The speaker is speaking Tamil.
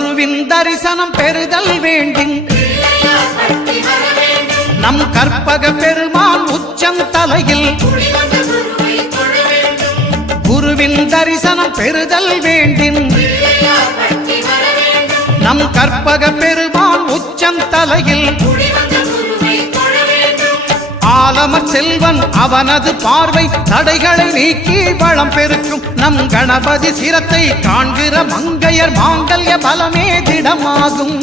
குருவின் தரிசனம் பெறுதல் வேண்டும். நம் கற்பக பெருமான் உச்சந்தலையில் குருவின் தரிசனம் பெறுதல் வேண்டும். நம் கற்பக பெருமான் உச்சந்தலையில் ஆலமர் செல்வன் அவனது பார்வை தடைகளை நீக்கி வளம் பெருக்கும். நம் கணபதி சிரத்தை காண்கிற மங்கையர் மாங்கல்ய பலமே திடமாகும்.